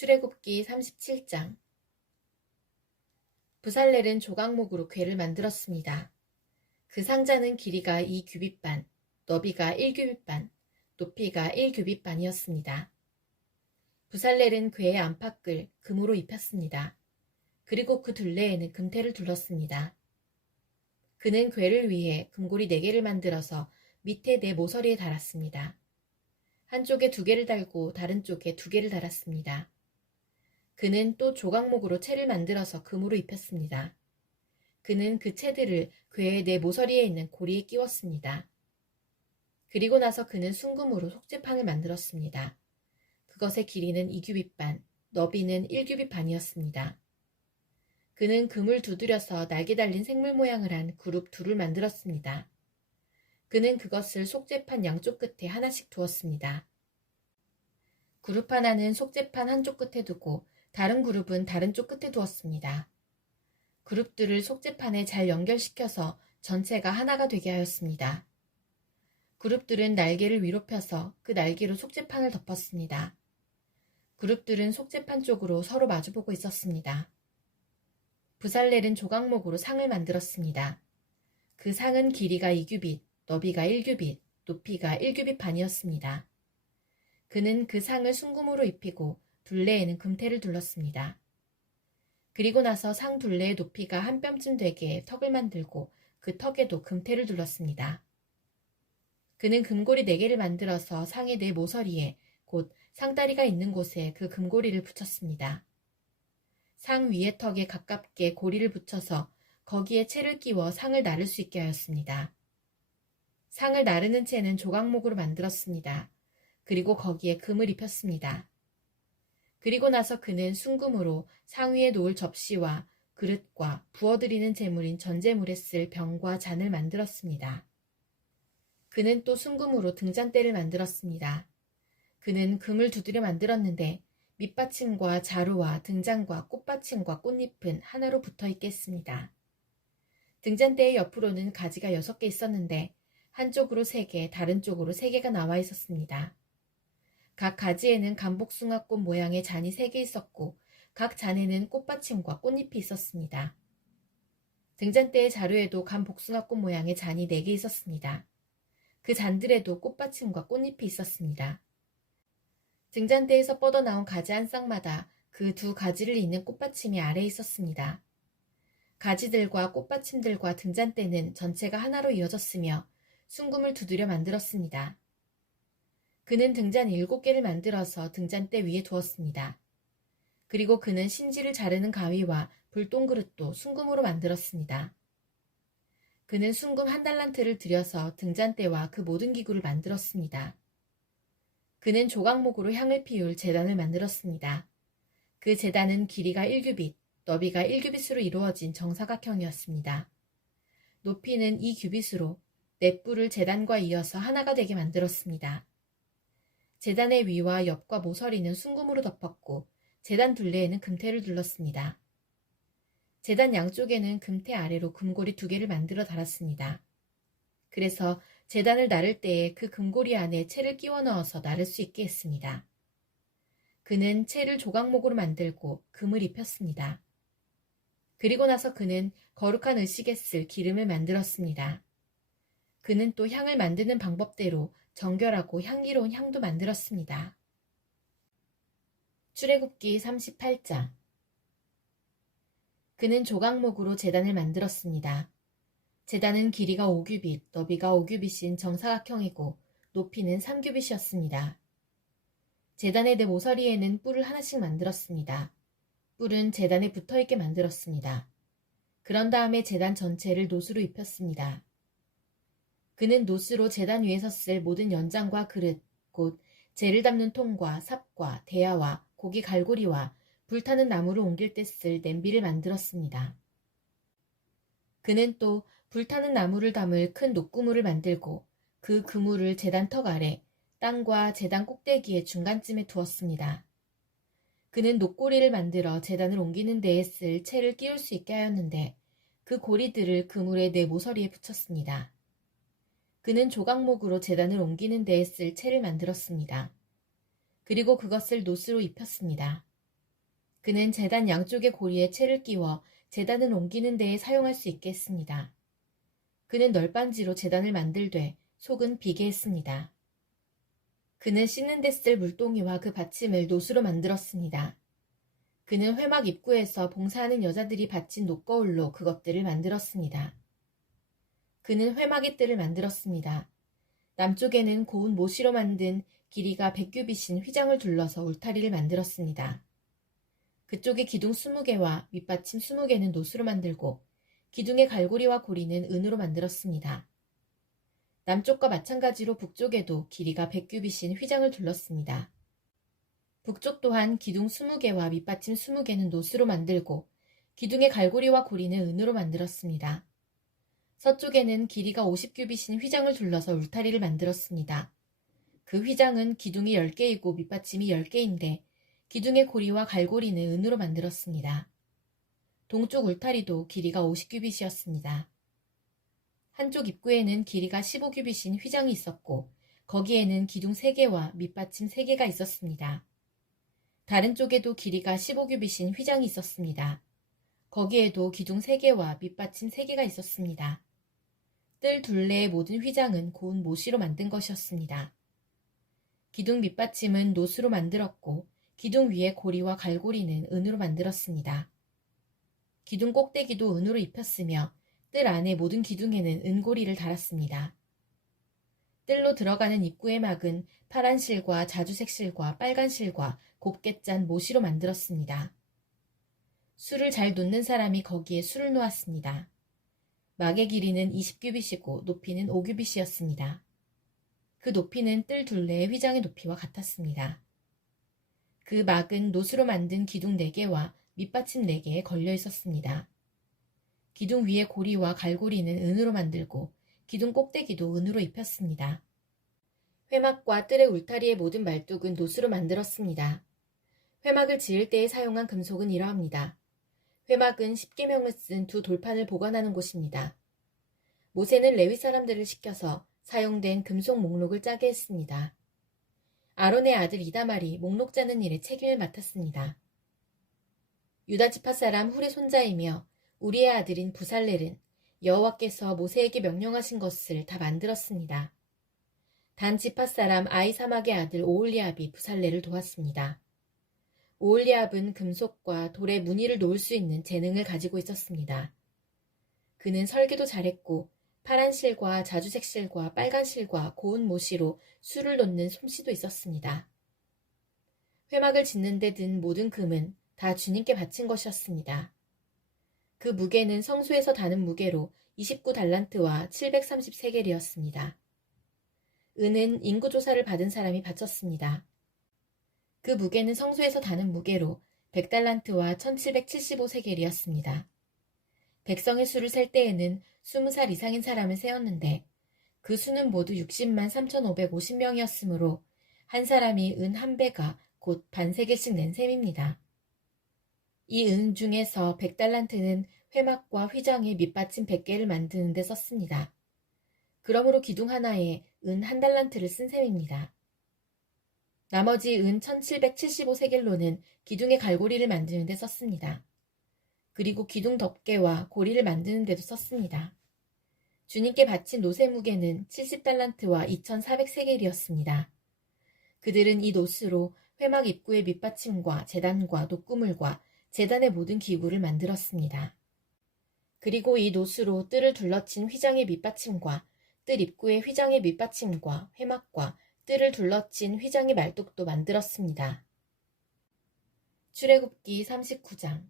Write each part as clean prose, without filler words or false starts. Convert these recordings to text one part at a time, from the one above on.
출애굽기 37장. 부살렐은 조각목으로 궤를 만들었습니다. 그 상자는 길이가 2규빗반, 너비가 1규빗반, 높이가 1규빗반이었습니다. 부살렐은 궤의 안팎을 금으로 입혔습니다. 그리고 그 둘레에는 금테를 둘렀습니다. 그는 궤를 위해 금고리 4개를 만들어서 밑에 네 모서리에 달았습니다. 한쪽에 2개를 달고 다른 쪽에 2개를 달았습니다. 그는 또 조각목으로 채를 만들어서 금으로 입혔습니다. 그는 그 채들을 궤의 네 모서리에 있는 고리에 끼웠습니다. 그리고 나서 그는 순금으로 속죄판을 만들었습니다. 그것의 길이는 2규빗반, 너비는 1규빗반이었습니다. 그는 금을 두드려서 날개 달린 생물 모양을 한 그룹 둘을 만들었습니다. 그는 그것을 속죄판 양쪽 끝에 하나씩 두었습니다. 그룹 하나는 속죄판 한쪽 끝에 두고 다른 그룹은 다른 쪽 끝에 두었습니다. 그룹들을 속죄판에 잘 연결시켜서 전체가 하나가 되게 하였습니다. 그룹들은 날개를 위로 펴서 그 날개로 속죄판을 덮었습니다. 그룹들은 속죄판 쪽으로 서로 마주보고 있었습니다. 부살렐은 조각목으로 상을 만들었습니다. 그 상은 길이가 2규빗, 너비가 1규빗, 높이가 1규빗 반이었습니다. 그는 그 상을 순금으로 입히고 둘레에는 금테를 둘렀습니다. 그리고 나서 상 둘레의 높이가 한 뼘쯤 되게 턱을 만들고 그 턱에도 금테를 둘렀습니다. 그는 금고리 4개를 만들어서 상의 네 모서리에 곧 상다리가 있는 곳에 그 금고리를 붙였습니다. 상 위의 턱에 가깝게 고리를 붙여서 거기에 채를 끼워 상을 나를 수 있게 하였습니다. 상을 나르는 채는 조각목으로 만들었습니다. 그리고 거기에 금을 입혔습니다. 그리고 나서 그는 순금으로 상 위에 놓을 접시와 그릇과 부어드리는 제물인 전제물에 쓸 병과 잔을 만들었습니다. 그는 또 순금으로 등잔대를 만들었습니다. 그는 금을 두드려 만들었는데 밑받침과 자루와 등잔과 꽃받침과 꽃잎은 하나로 붙어 있겠습니다. 등잔대의 옆으로는 가지가 6개 있었는데 한쪽으로 3개, 다른 쪽으로 3개가 나와 있었습니다. 각 가지에는 감복숭아꽃 모양의 잔이 3개 있었고 각 잔에는 꽃받침과 꽃잎이 있었습니다. 등잔대의 자루에도 감복숭아꽃 모양의 잔이 4개 있었습니다. 그 잔들에도 꽃받침과 꽃잎이 있었습니다. 등잔대에서 뻗어나온 가지 한 쌍마다 그 2 가지를 잇는 꽃받침이 아래에 있었습니다. 가지들과 꽃받침들과 등잔대는 전체가 하나로 이어졌으며 순금을 두드려 만들었습니다. 그는 등잔 7개를 만들어서 등잔대 위에 두었습니다. 그리고 그는 신지를 자르는 가위와 불똥그릇도 순금으로 만들었습니다. 그는 순금 1달란트를 들여서 등잔대와 그 모든 기구를 만들었습니다. 그는 조각목으로 향을 피울 제단을 만들었습니다. 그 제단은 길이가 1규빗, 너비가 1규빗으로 이루어진 정사각형이었습니다. 높이는 2규빗으로 넷불을 제단과 이어서 하나가 되게 만들었습니다. 제단의 위와 옆과 모서리는 순금으로 덮었고 제단 둘레에는 금테를 둘렀습니다. 제단 양쪽에는 금테 아래로 금고리 2개를 만들어 달았습니다. 그래서 제단을 나를 때에 그 금고리 안에 채를 끼워 넣어서 나를 수 있게 했습니다. 그는 채를 조각목으로 만들고 금을 입혔습니다. 그리고 나서 그는 거룩한 의식에 쓸 기름을 만들었습니다. 그는 또 향을 만드는 방법대로 정결하고 향기로운 향도 만들었습니다. 출애굽기 38장. 그는 조각목으로 제단을 만들었습니다. 제단은 길이가 5규빗, 너비가 5규빗인 정사각형이고 높이는 3규빗이었습니다. 제단의 네 모서리에는 뿔을 하나씩 만들었습니다. 뿔은 제단에 붙어있게 만들었습니다. 그런 다음에 제단 전체를 노수로 입혔습니다. 그는 노스로 제단 위에서 쓸 모든 연장과 그릇, 곧 재를 담는 통과 삽과 대야와 고기 갈고리와 불타는 나무를 옮길 때 쓸 냄비를 만들었습니다. 그는 또 불타는 나무를 담을 큰 녹구물을 만들고 그 그물을 제단 턱 아래 땅과 제단 꼭대기의 중간쯤에 두었습니다. 그는 녹고리를 만들어 제단을 옮기는 데에 쓸 채를 끼울 수 있게 하였는데 그 고리들을 그물의 네 모서리에 붙였습니다. 그는 조각목으로 제단을 옮기는 데에 쓸 채를 만들었습니다. 그리고 그것을 노스로 입혔습니다. 그는 제단 양쪽의 고리에 채를 끼워 제단을 옮기는 데에 사용할 수 있게 했습니다. 그는 널빤지로 제단을 만들되 속은 비게 했습니다. 그는 씻는 데 쓸 물동이와 그 받침을 노수로 만들었습니다. 그는 회막 입구에서 봉사하는 여자들이 받친 녹거울로 그것들을 만들었습니다. 그는 회막의 뜰을 만들었습니다. 남쪽에는 고운 모시로 만든 길이가 100규빗인 휘장을 둘러서 울타리를 만들었습니다. 그쪽에 기둥 20개와 밑받침 20개는 노수로 만들고 기둥의 갈고리와 고리는 은으로 만들었습니다. 남쪽과 마찬가지로 북쪽에도 길이가 100규빗인 휘장을 둘렀습니다. 북쪽 또한 기둥 20개와 밑받침 20개는 노수로 만들고 기둥의 갈고리와 고리는 은으로 만들었습니다. 서쪽에는 길이가 50규빗인 휘장을 둘러서 울타리를 만들었습니다. 그 휘장은 기둥이 10개이고 밑받침이 10개인데 기둥의 고리와 갈고리는 은으로 만들었습니다. 동쪽 울타리도 길이가 50규빗이었습니다. 한쪽 입구에는 길이가 15규빗인 휘장이 있었고 거기에는 기둥 3개와 밑받침 3개가 있었습니다. 다른 쪽에도 길이가 15규빗인 휘장이 있었습니다. 거기에도 기둥 3개와 밑받침 3개가 있었습니다. 뜰 둘레의 모든 휘장은 고운 모시로 만든 것이었습니다. 기둥 밑받침은 노수로 만들었고 기둥 위의 고리와 갈고리는 은으로 만들었습니다. 기둥 꼭대기도 은으로 입혔으며 뜰 안의 모든 기둥에는 은고리를 달았습니다. 뜰로 들어가는 입구의 막은 파란 실과 자주색 실과 빨간 실과 곱게 짠 모시로 만들었습니다. 술을 잘 놓는 사람이 거기에 술을 놓았습니다. 막의 길이는 20규빗이고 높이는 5규빗이었습니다. 그 높이는 뜰 둘레의 휘장의 높이와 같았습니다. 그 막은 노수로 만든 기둥 4개와 밑받침 4개에 걸려 있었습니다. 기둥 위의 고리와 갈고리는 은으로 만들고 기둥 꼭대기도 은으로 입혔습니다. 회막과 뜰의 울타리의 모든 말뚝은 노수로 만들었습니다. 회막을 지을 때에 사용한 금속은 이러합니다. 회막은 십계명을 쓴 2 돌판을 보관하는 곳입니다. 모세는 레위 사람들을 시켜서 사용된 금속 목록을 짜게 했습니다. 아론의 아들 이다말이 목록 짜는 일에 책임을 맡았습니다. 유다 지파 사람 훌의 손자이며 우리의 아들인 부살렐은 여호와께서 모세에게 명령하신 것을 다 만들었습니다. 단 지파 사람 아히사막의 아들 오홀리압이 부살렐을 도왔습니다. 오홀리압은 금속과 돌에 무늬를 놓을 수 있는 재능을 가지고 있었습니다. 그는 설계도 잘했고 파란 실과 자주색 실과 빨간 실과 고운 모시로 술을 놓는 솜씨도 있었습니다. 회막을 짓는 데 든 모든 금은 다 주님께 바친 것이었습니다. 그 무게는 성소에서 다는 무게로 29달란트와 730세겔이었습니다. 은은 인구조사를 받은 사람이 바쳤습니다. 그 무게는 성소에서 다는 무게로 100달란트와 1775세겔이었습니다. 백성의 수를 셀 때에는 20살 이상인 사람을 세었는데 그 수는 모두 60만 3,550명이었으므로 한 사람이 은 한 배가 곧 반세겔씩 낸 셈입니다. 이 은 중에서 100달란트는 회막과 휘장의 밑받침 100개를 만드는 데 썼습니다. 그러므로 기둥 하나에 은 1달란트를 쓴 셈입니다. 나머지 은 1775세겔로는 기둥의 갈고리를 만드는 데 썼습니다. 그리고 기둥 덮개와 고리를 만드는 데도 썼습니다. 주님께 바친 노새 무게는 70달란트와 2400세겔이었습니다. 그들은 이 노스로 회막 입구의 밑받침과 제단과 녹구물과 제단의 모든 기구를 만들었습니다. 그리고 이 노스로 뜰을 둘러친 휘장의 밑받침과 뜰 입구의 휘장의 밑받침과 회막과 뜰을 둘러친 휘장의 말뚝도 만들었습니다. 출애굽기 39장.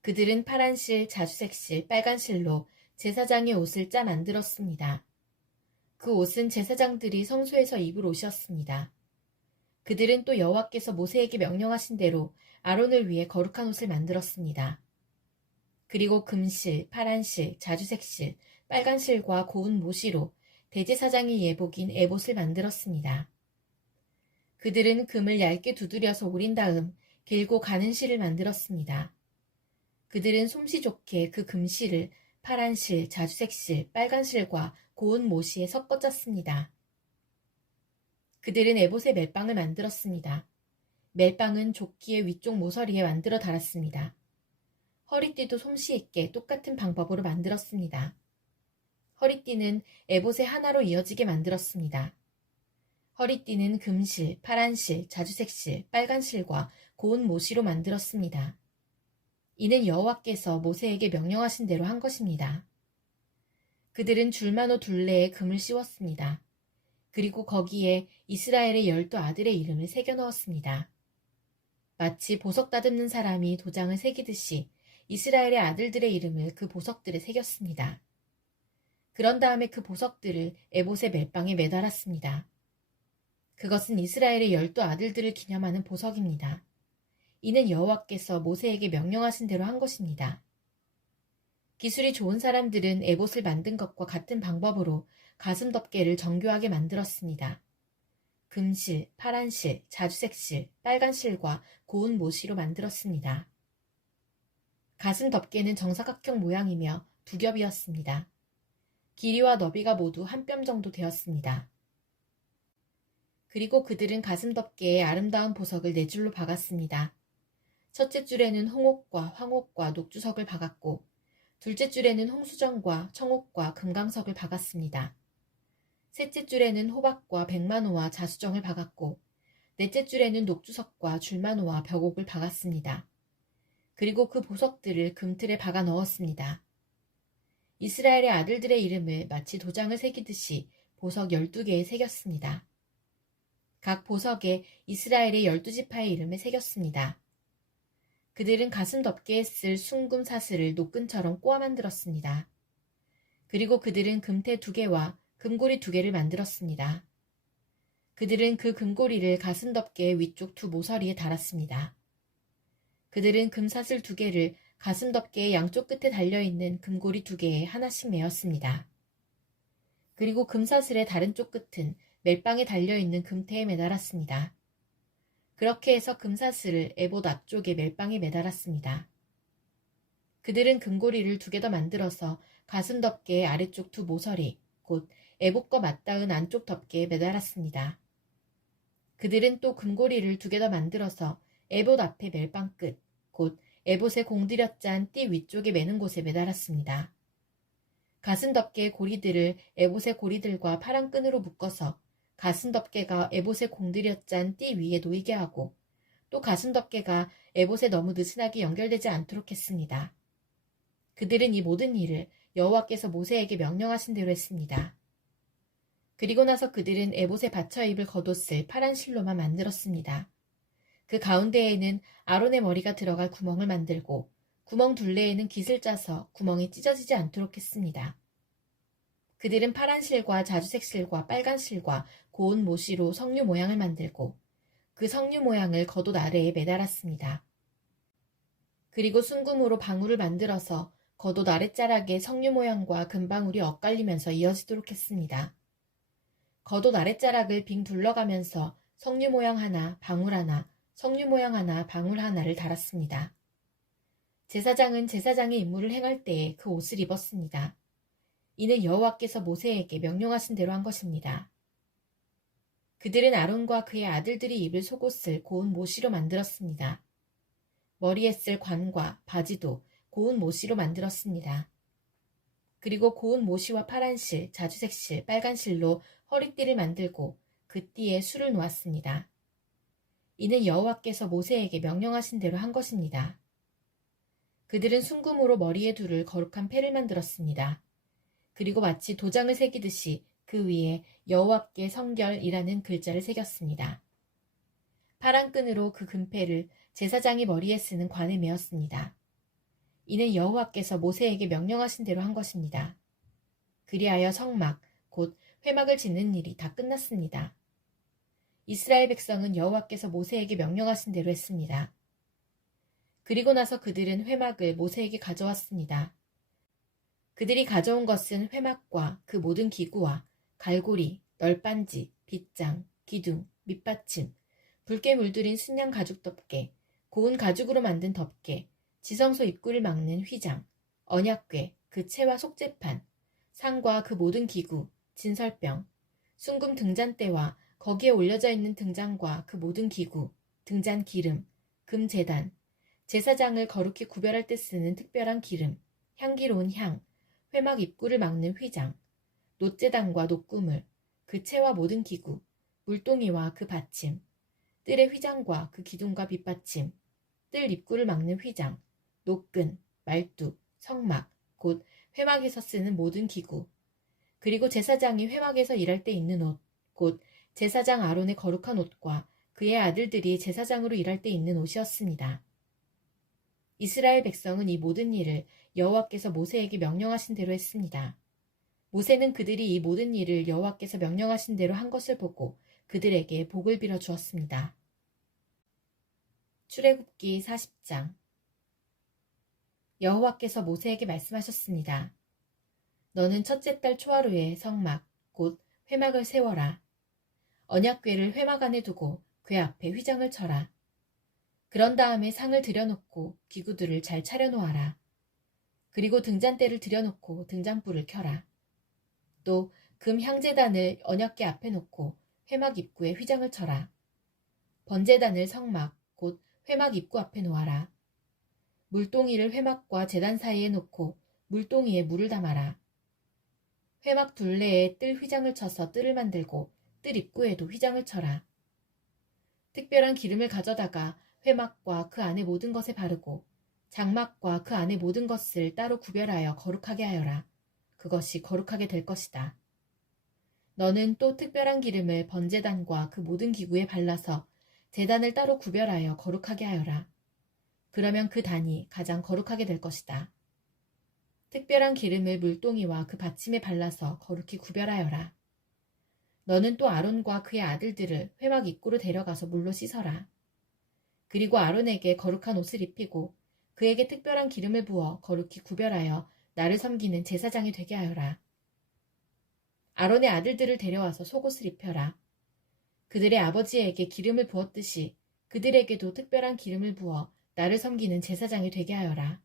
그들은 파란 실, 자주색 실, 빨간 실로 제사장의 옷을 짜 만들었습니다. 그 옷은 제사장들이 성소에서 입을 옷이었습니다. 그들은 또 여호와께서 모세에게 명령하신 대로 아론을 위해 거룩한 옷을 만들었습니다. 그리고 금실, 파란 실, 자주색 실, 빨간 실과 고운 모시로 대제사장의 예복인 에봇을 만들었습니다. 그들은 금을 얇게 두드려서 오린 다음 길고 가는 실을 만들었습니다. 그들은 솜씨 좋게 그 금실을 파란 실, 자주색 실, 빨간 실과 고운 모시에 섞어 짰습니다. 그들은 에봇의 멜빵을 만들었습니다. 멜빵은 조끼의 위쪽 모서리에 만들어 달았습니다. 허리띠도 솜씨 있게 똑같은 방법으로 만들었습니다. 허리띠는 에봇의 하나로 이어지게 만들었습니다. 허리띠는 금실, 파란실, 자주색실, 빨간실과 고운 모시로 만들었습니다. 이는 여호와께서 모세에게 명령하신 대로 한 것입니다. 그들은 줄마노 둘레에 금을 씌웠습니다. 그리고 거기에 이스라엘의 12 아들의 이름을 새겨 넣었습니다. 마치 보석 다듬는 사람이 도장을 새기듯이 이스라엘의 아들들의 이름을 그 보석들에 새겼습니다. 그런 다음에 그 보석들을 에봇의 멜빵에 매달았습니다. 그것은 이스라엘의 12 아들들을 기념하는 보석입니다. 이는 여호와께서 모세에게 명령하신 대로 한 것입니다. 기술이 좋은 사람들은 에봇을 만든 것과 같은 방법으로 가슴 덮개를 정교하게 만들었습니다. 금실, 파란실, 자주색실, 빨간실과 고운 모시로 만들었습니다. 가슴 덮개는 정사각형 모양이며 두 겹이었습니다. 길이와 너비가 모두 한 뼘 정도 되었습니다. 그리고 그들은 가슴 덮개에 아름다운 보석을 4줄로 박았습니다. 첫째 줄에는 홍옥과 황옥과 녹주석을 박았고 둘째 줄에는 홍수정과 청옥과 금강석을 박았습니다. 셋째 줄에는 호박과 백만호와 자수정을 박았고 넷째 줄에는 녹주석과 줄만호와 벽옥을 박았습니다. 그리고 그 보석들을 금틀에 박아 넣었습니다. 이스라엘의 아들들의 이름을 마치 도장을 새기듯이 보석 12개에 새겼습니다. 각 보석에 이스라엘의 12지파의 이름을 새겼습니다. 그들은 가슴 덮개에 쓸 순금 사슬을 노끈처럼 꼬아 만들었습니다. 그리고 그들은 금태 2개와 금고리 2개를 만들었습니다. 그들은 그 금고리를 가슴 덮개의 위쪽 2 모서리에 달았습니다. 그들은 금사슬 2개를 가슴 덮개의 양쪽 끝에 달려있는 금고리 2개에 하나씩 메었습니다. 그리고 금사슬의 다른 쪽 끝은 멜빵에 달려있는 금태에 매달았습니다. 그렇게 해서 금사슬을 에봇 앞쪽에 멜빵에 매달았습니다. 그들은 금고리를 2개 더 만들어서 가슴 덮개의 아래쪽 2 모서리, 곧 에봇과 맞닿은 안쪽 덮개에 매달았습니다. 그들은 또 금고리를 2개 더 만들어서 에봇 앞에 멜빵 끝, 곧 에봇에 공들여 짠 띠 위쪽에 매는 곳에 매달았습니다. 가슴 덮개의 고리들을 에봇의 고리들과 파란 끈으로 묶어서 가슴 덮개가 에봇에 공들여 짠 띠 위에 놓이게 하고 또 가슴 덮개가 에봇에 너무 느슨하게 연결되지 않도록 했습니다. 그들은 이 모든 일을 여호와께서 모세에게 명령하신 대로 했습니다. 그리고 나서 그들은 에봇에 받쳐 입을 겉옷을 파란 실로만 만들었습니다. 그 가운데에는 아론의 머리가 들어갈 구멍을 만들고 구멍 둘레에는 깃을 짜서 구멍이 찢어지지 않도록 했습니다. 그들은 파란 실과 자주색 실과 빨간 실과 고운 모시로 석류 모양을 만들고 그 석류 모양을 겉옷 아래에 매달았습니다. 그리고 순금으로 방울을 만들어서 겉옷 아랫자락에 석류 모양과 금방울이 엇갈리면서 이어지도록 했습니다. 겉옷 아랫자락을 빙 둘러가면서 석류 모양 하나, 방울 하나, 석류 모양 하나, 방울 하나를 달았습니다. 제사장은 제사장의 임무를 행할 때에 그 옷을 입었습니다. 이는 여호와께서 모세에게 명령하신 대로 한 것입니다. 그들은 아론과 그의 아들들이 입을 속옷을 고운 모시로 만들었습니다. 머리에 쓸 관과 바지도 고운 모시로 만들었습니다. 그리고 고운 모시와 파란 실, 자주색 실, 빨간 실로 허리띠를 만들고 그 띠에 술을 놓았습니다. 이는 여호와께서 모세에게 명령하신 대로 한 것입니다. 그들은 순금으로 머리에 두를 거룩한 패를 만들었습니다. 그리고 마치 도장을 새기듯이 그 위에 여호와께 성결이라는 글자를 새겼습니다. 파란 끈으로 그 금패를 제사장이 머리에 쓰는 관에 메었습니다. 이는 여호와께서 모세에게 명령하신 대로 한 것입니다. 그리하여 성막, 곧 회막을 짓는 일이 다 끝났습니다. 이스라엘 백성은 여호와께서 모세에게 명령하신 대로 했습니다. 그리고 나서 그들은 회막을 모세에게 가져왔습니다. 그들이 가져온 것은 회막과 그 모든 기구와 갈고리, 널빤지, 빗장, 기둥, 밑받침, 붉게 물들인 순양 가죽 덮개, 고운 가죽으로 만든 덮개, 지성소 입구를 막는 휘장, 언약궤, 그 채와 속죄판, 상과 그 모든 기구, 진설병, 순금 등잔대와 거기에 올려져 있는 등잔과 그 모든 기구, 등잔 기름, 금제단, 제사장을 거룩히 구별할 때 쓰는 특별한 기름, 향기로운 향, 회막 입구를 막는 휘장, 놋제단과 놋구물, 그 채와 모든 기구, 물동이와 그 받침, 뜰의 휘장과 그 기둥과 빗받침, 뜰 입구를 막는 휘장, 노끈, 말뚝, 성막, 곧 회막에서 쓰는 모든 기구, 그리고 제사장이 회막에서 일할 때 입는 옷, 곧 제사장 아론의 거룩한 옷과 그의 아들들이 제사장으로 일할 때 입는 옷이었습니다. 이스라엘 백성은 이 모든 일을 여호와께서 모세에게 명령하신 대로 했습니다. 모세는 그들이 이 모든 일을 여호와께서 명령하신 대로 한 것을 보고 그들에게 복을 빌어 주었습니다. 출애굽기 40장. 여호와께서 모세에게 말씀하셨습니다. 너는 첫째 달 초하루에 성막, 곧 회막을 세워라. 언약궤를 회막 안에 두고 궤 앞에 휘장을 쳐라. 그런 다음에 상을 들여놓고 기구들을 잘 차려놓아라. 그리고 등잔대를 들여놓고 등잔불을 켜라. 또 금 향제단을 언약궤 앞에 놓고 회막 입구에 휘장을 쳐라. 번제단을 성막, 곧 회막 입구 앞에 놓아라. 물동이를 회막과 제단 사이에 놓고 물동이에 물을 담아라. 회막 둘레에 뜰 휘장을 쳐서 뜰을 만들고 뜰 입구에도 휘장을 쳐라. 특별한 기름을 가져다가 회막과 그 안의 모든 것에 바르고 장막과 그 안의 모든 것을 따로 구별하여 거룩하게 하여라. 그것이 거룩하게 될 것이다. 너는 또 특별한 기름을 번제단과 그 모든 기구에 발라서 제단을 따로 구별하여 거룩하게 하여라. 그러면 그 단이 가장 거룩하게 될 것이다. 특별한 기름을 물동이와 그 받침에 발라서 거룩히 구별하여라. 너는 또 아론과 그의 아들들을 회막 입구로 데려가서 물로 씻어라. 그리고 아론에게 거룩한 옷을 입히고 그에게 특별한 기름을 부어 거룩히 구별하여 나를 섬기는 제사장이 되게 하여라. 아론의 아들들을 데려와서 속옷을 입혀라. 그들의 아버지에게 기름을 부었듯이 그들에게도 특별한 기름을 부어 나를 섬기는 제사장이 되게 하여라.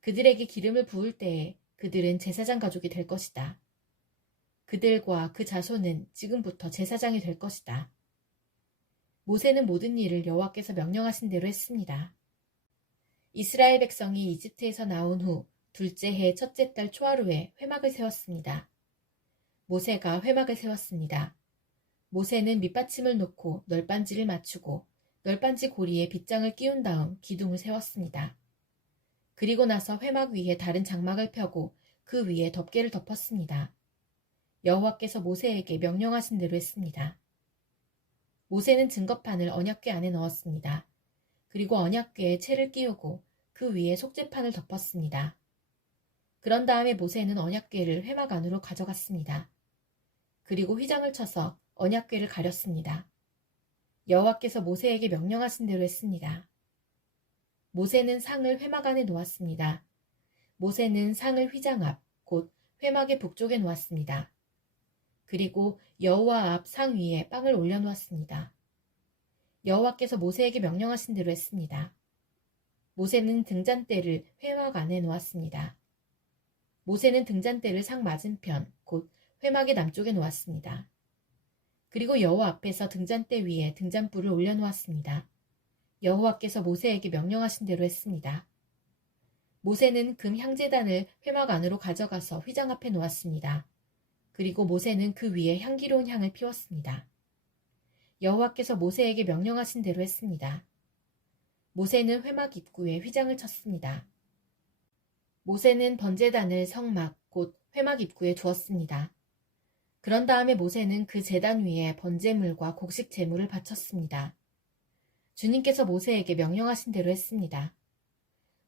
그들에게 기름을 부을 때에 그들은 제사장 가족이 될 것이다. 그들과 그 자손은 지금부터 제사장이 될 것이다. 모세는 모든 일을 여호와께서 명령하신 대로 했습니다. 이스라엘 백성이 이집트에서 나온 후 둘째 해 첫째 달 초하루에 회막을 세웠습니다. 모세가 회막을 세웠습니다. 모세는 밑받침을 놓고 널빤지를 맞추고 널빤지 고리에 빗장을 끼운 다음 기둥을 세웠습니다. 그리고 나서 회막 위에 다른 장막을 펴고 그 위에 덮개를 덮었습니다. 여호와께서 모세에게 명령하신 대로 했습니다. 모세는 증거판을 언약궤 안에 넣었습니다. 그리고 언약궤에 채를 끼우고 그 위에 속죄판을 덮었습니다. 그런 다음에 모세는 언약궤를 회막 안으로 가져갔습니다. 그리고 휘장을 쳐서 언약궤를 가렸습니다. 여호와께서 모세에게 명령하신 대로 했습니다. 모세는 상을 회막 안에 놓았습니다. 모세는 상을 휘장 앞, 곧 회막의 북쪽에 놓았습니다. 그리고 여호와 앞 상 위에 빵을 올려놓았습니다. 여호와께서 모세에게 명령하신 대로 했습니다. 모세는 등잔대를 회막 안에 놓았습니다. 모세는 등잔대를 상 맞은편, 곧 회막의 남쪽에 놓았습니다. 그리고 여호와 앞에서 등잔대 위에 등잔불을 올려놓았습니다. 여호와께서 모세에게 명령하신 대로 했습니다. 모세는 금 향제단을 회막 안으로 가져가서 휘장 앞에 놓았습니다. 그리고 모세는 그 위에 향기로운 향을 피웠습니다. 여호와께서 모세에게 명령하신 대로 했습니다. 모세는 회막 입구에 휘장을 쳤습니다. 모세는 번제단을 성막, 곧 회막 입구에 두었습니다. 그런 다음에 모세는 그 제단 위에 번제물과 곡식 제물을 바쳤습니다. 주님께서 모세에게 명령하신 대로 했습니다.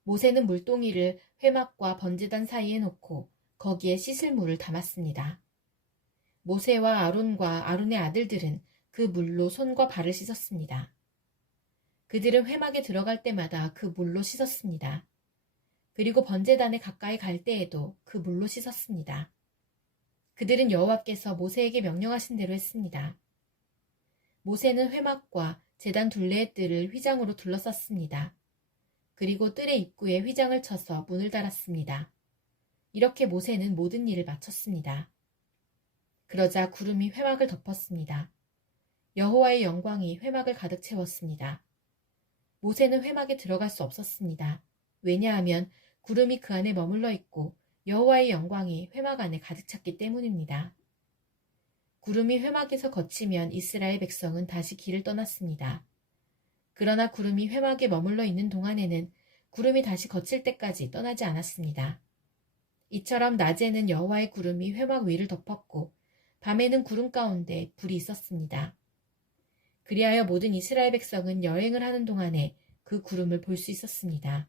모세는 물동이를 회막과 번제단 사이에 놓고 거기에 씻을 물을 담았습니다. 모세와 아론과 아론의 아들들은 그 물로 손과 발을 씻었습니다. 그들은 회막에 들어갈 때마다 그 물로 씻었습니다. 그리고 번제단에 가까이 갈 때에도 그 물로 씻었습니다. 그들은 여호와께서 모세에게 명령하신 대로 했습니다. 모세는 회막과 제단 둘레의 뜰을 휘장으로 둘러쌌습니다. 그리고 뜰의 입구에 휘장을 쳐서 문을 달았습니다. 이렇게 모세는 모든 일을 마쳤습니다. 그러자 구름이 회막을 덮었습니다. 여호와의 영광이 회막을 가득 채웠습니다. 모세는 회막에 들어갈 수 없었습니다. 왜냐하면 구름이 그 안에 머물러 있고 여호와의 영광이 회막 안에 가득 찼기 때문입니다. 구름이 회막에서 걷히면 이스라엘 백성은 다시 길을 떠났습니다. 그러나 구름이 회막에 머물러 있는 동안에는 구름이 다시 거칠 때까지 떠나지 않았습니다. 이처럼 낮에는 여호와의 구름이 회막 위를 덮었고 밤에는 구름 가운데 불이 있었습니다. 그리하여 모든 이스라엘 백성은 여행을 하는 동안에 그 구름을 볼 수 있었습니다.